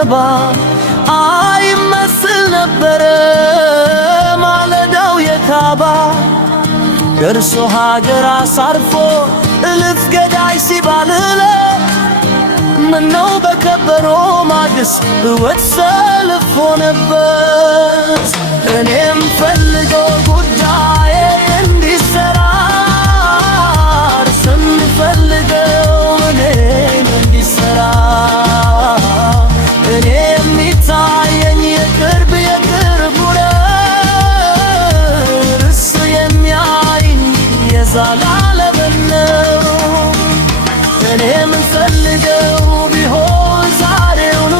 ቢገባ አይመስል ነበረ ማለዳው የካባ ደርሶ ሀገር አሳርፎ እልፍ ገዳይ ሲባልለ ምነው በከበረው ማግስት ሕይወት ሰልፍ ሆነበት። እኔም ፈልገው ጉዳዬ እንዲሰራ እርሱም ፈልገው እኔን እንዲሰራ እኔ የሚታየኝ የቅርብ እርሱ የሚያየኝ የዘላለም ነው። እኔ የምፈልገው ቢሆን ዛሬውኑ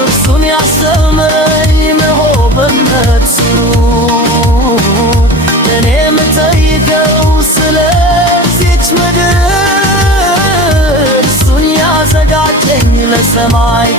እርሱን ያስተምረኝ መሆን መርሱኑ እኔ የምጠይቀው ስለዚች ምድር እርሱን ያዘጋጀኝ ለሰማይ